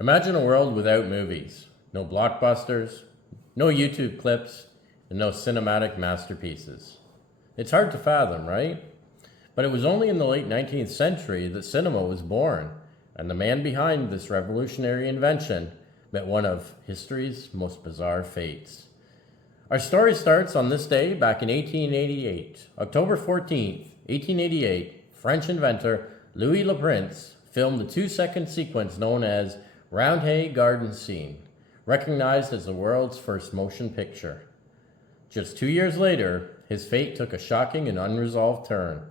Imagine a world without movies. No blockbusters, no YouTube clips, and no cinematic masterpieces. It's hard to fathom, right? But it was only in the late 19th century that cinema was born, and the man behind this revolutionary invention met one of history's most bizarre fates. Our story starts on this day back in 1888. October 14th, 1888, French inventor Louis Le Prince filmed the 2-second sequence known as Roundhay Garden Scene, recognized as the world's first motion picture. Just 2 years later, his fate took a shocking and unresolved turn.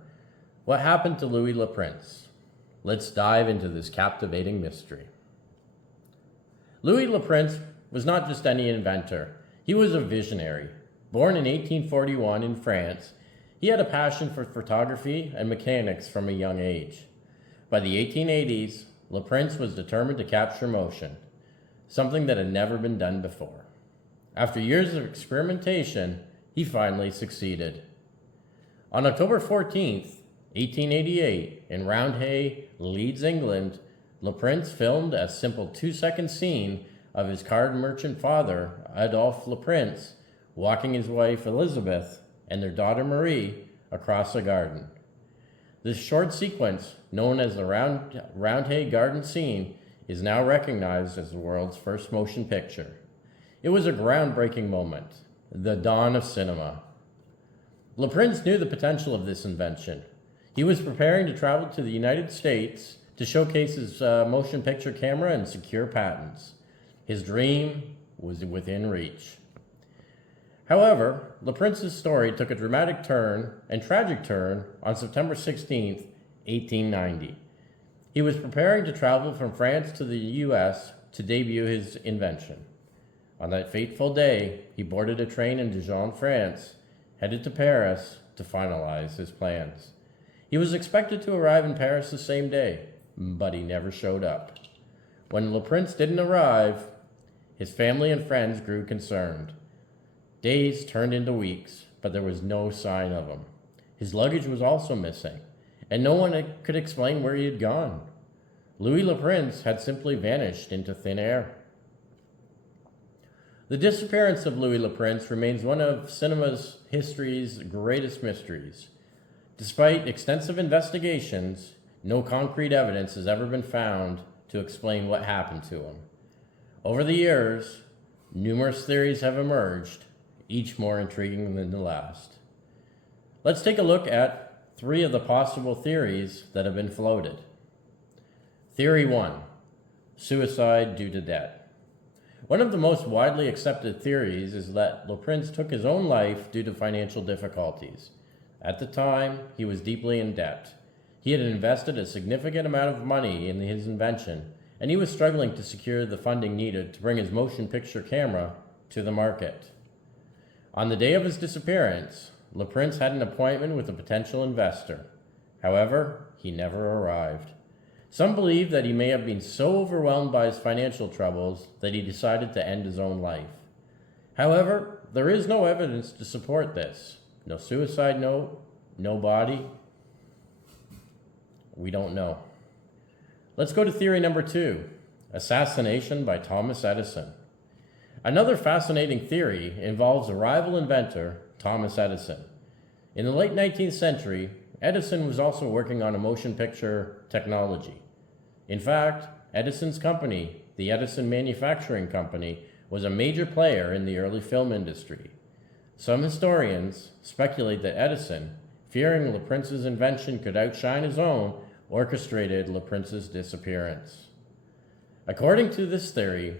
What happened to Louis Le Prince? Let's dive into this captivating mystery. Louis Le Prince was not just any inventor. He was a visionary. Born in 1841 in France, he had a passion for photography and mechanics from a young age. By the 1880s, Le Prince was determined to capture motion, something that had never been done before. After years of experimentation, he finally succeeded. On October 14th, 1888, in Roundhay, Leeds, England, Le Prince filmed a simple 2-second scene of his card merchant father, Adolphe Le Prince, walking his wife Elizabeth and their daughter Marie across a garden. This short sequence, known as the Roundhay Garden Scene, is now recognized as the world's first motion picture. It was a groundbreaking moment, the dawn of cinema. Le Prince knew the potential of this invention. He was preparing to travel to the United States to showcase his motion picture camera and secure patents. His dream was within reach. However, Le Prince's story took a dramatic turn and tragic turn on September 16, 1890. He was preparing to travel from France to the U.S. to debut his invention. On that fateful day, he boarded a train in Dijon, France, headed to Paris to finalize his plans. He was expected to arrive in Paris the same day, but he never showed up. When Le Prince didn't arrive, his family and friends grew concerned. Days turned into weeks, but there was no sign of him. His luggage was also missing, and no one could explain where he had gone. Louis Le Prince had simply vanished into thin air. The disappearance of Louis Le Prince remains one of cinema's history's greatest mysteries. Despite extensive investigations, no concrete evidence has ever been found to explain what happened to him. Over the years, numerous theories have emerged, each more intriguing than the last. Let's take a look at 3 of the possible theories that have been floated. Theory 1, suicide due to debt. One of the most widely accepted theories is that Le Prince took his own life due to financial difficulties. At the time, he was deeply in debt. He had invested a significant amount of money in his invention, and he was struggling to secure the funding needed to bring his motion picture camera to the market. On the day of his disappearance, Le Prince had an appointment with a potential investor. However, he never arrived. Some believe that he may have been so overwhelmed by his financial troubles that he decided to end his own life. However, there is no evidence to support this. No suicide note, no body. We don't know. Let's go to theory number 2, assassination by Thomas Edison. Another fascinating theory involves a rival inventor, Thomas Edison. In the late 19th century, Edison was also working on a motion picture technology. In fact, Edison's company, the Edison Manufacturing Company, was a major player in the early film industry. Some historians speculate that Edison, fearing Le Prince's invention could outshine his own, orchestrated Le Prince's disappearance. According to this theory,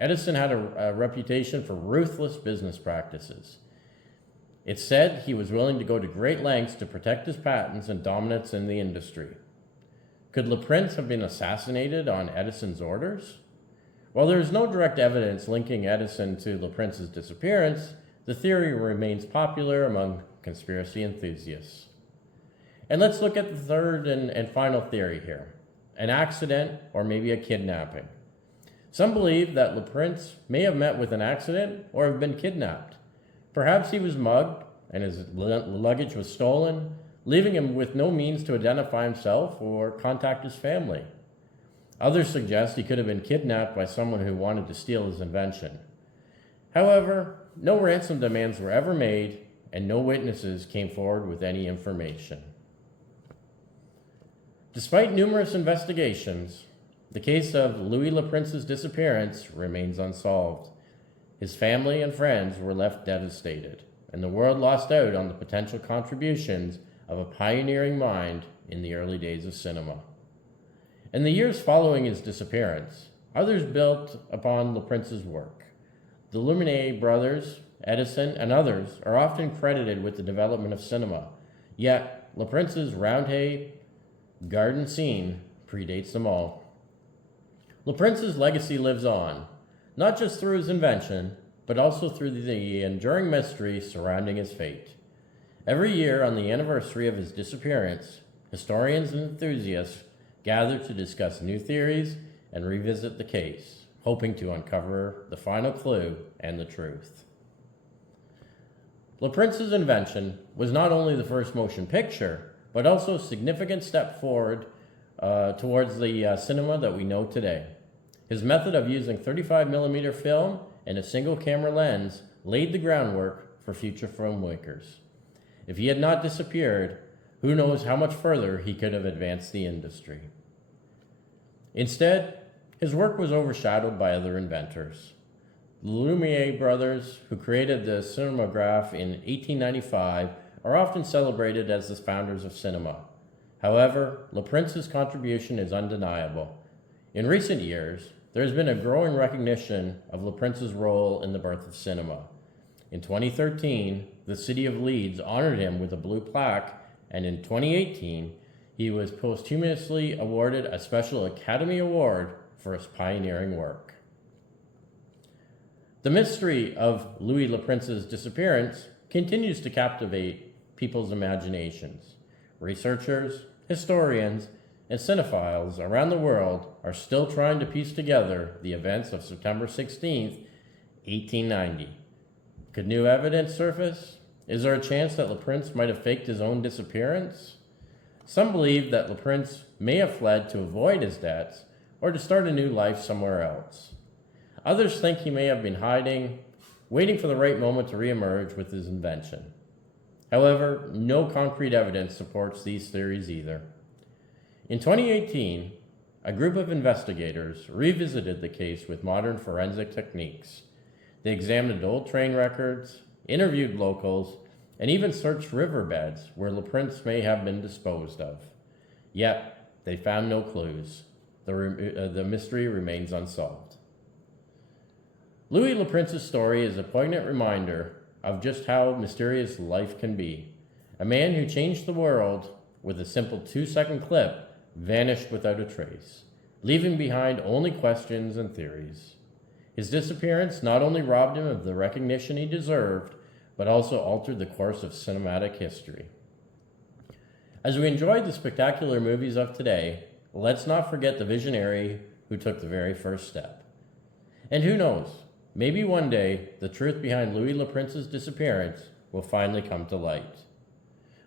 Edison had a reputation for ruthless business practices. It's said he was willing to go to great lengths to protect his patents and dominance in the industry. Could Le Prince have been assassinated on Edison's orders? While there is no direct evidence linking Edison to Le Prince's disappearance, the theory remains popular among conspiracy enthusiasts. And let's look at the third and final theory here, an accident or maybe a kidnapping. Some believe that Le Prince may have met with an accident or have been kidnapped. Perhaps he was mugged and his luggage was stolen, leaving him with no means to identify himself or contact his family. Others suggest he could have been kidnapped by someone who wanted to steal his invention. However, no ransom demands were ever made, and no witnesses came forward with any information. Despite numerous investigations, the case of Louis Le Prince's disappearance remains unsolved. His family and friends were left devastated, and the world lost out on the potential contributions of a pioneering mind in the early days of cinema. In the years following his disappearance, others built upon Le Prince's work. The Lumière brothers, Edison, and others are often credited with the development of cinema, yet Le Prince's Roundhay garden scene predates them all. Le Prince's legacy lives on, not just through his invention, but also through the enduring mystery surrounding his fate. Every year on the anniversary of his disappearance, historians and enthusiasts gather to discuss new theories and revisit the case, hoping to uncover the final clue and the truth. Le Prince's invention was not only the first motion picture, but also a significant step forward towards the cinema that we know today. His method of using 35mm film and a single camera lens laid the groundwork for future filmmakers. If he had not disappeared, who knows how much further he could have advanced the industry. Instead, his work was overshadowed by other inventors. The Lumière brothers, who created the cinematograph in 1895, are often celebrated as the founders of cinema. However, Le Prince's contribution is undeniable. In recent years, there has been a growing recognition of Le Prince's role in the birth of cinema. In 2013, the city of Leeds honored him with a blue plaque, and in 2018, he was posthumously awarded a special Academy Award for his pioneering work. The mystery of Louis Le Prince's disappearance continues to captivate people's imaginations. Researchers, historians, and cinephiles around the world are still trying to piece together the events of September 16th, 1890. Could new evidence surface? Is there a chance that Le Prince might have faked his own disappearance? Some believe that Le Prince may have fled to avoid his debts or to start a new life somewhere else. Others think he may have been hiding, waiting for the right moment to reemerge with his invention. However, no concrete evidence supports these theories either. In 2018, a group of investigators revisited the case with modern forensic techniques. They examined old train records, interviewed locals, and even searched riverbeds where Le Prince may have been disposed of. Yet, they found no clues. The mystery remains unsolved. Louis Le Prince's story is a poignant reminder of just how mysterious life can be. A man who changed the world with a simple 2-second clip vanished without a trace, leaving behind only questions and theories. His disappearance not only robbed him of the recognition he deserved, but also altered the course of cinematic history. As we enjoyed the spectacular movies of today, let's not forget the visionary who took the very first step. And who knows, maybe one day the truth behind Louis Le Prince's disappearance will finally come to light.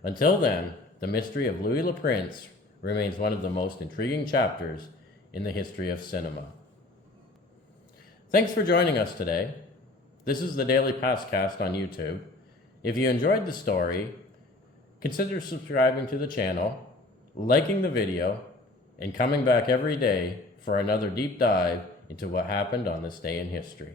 Until then, the mystery of Louis Le Prince remains one of the most intriguing chapters in the history of cinema. Thanks for joining us today. This is the Daily Pastcast on YouTube. If you enjoyed the story, consider subscribing to the channel, liking the video, and coming back every day for another deep dive into what happened on this day in history.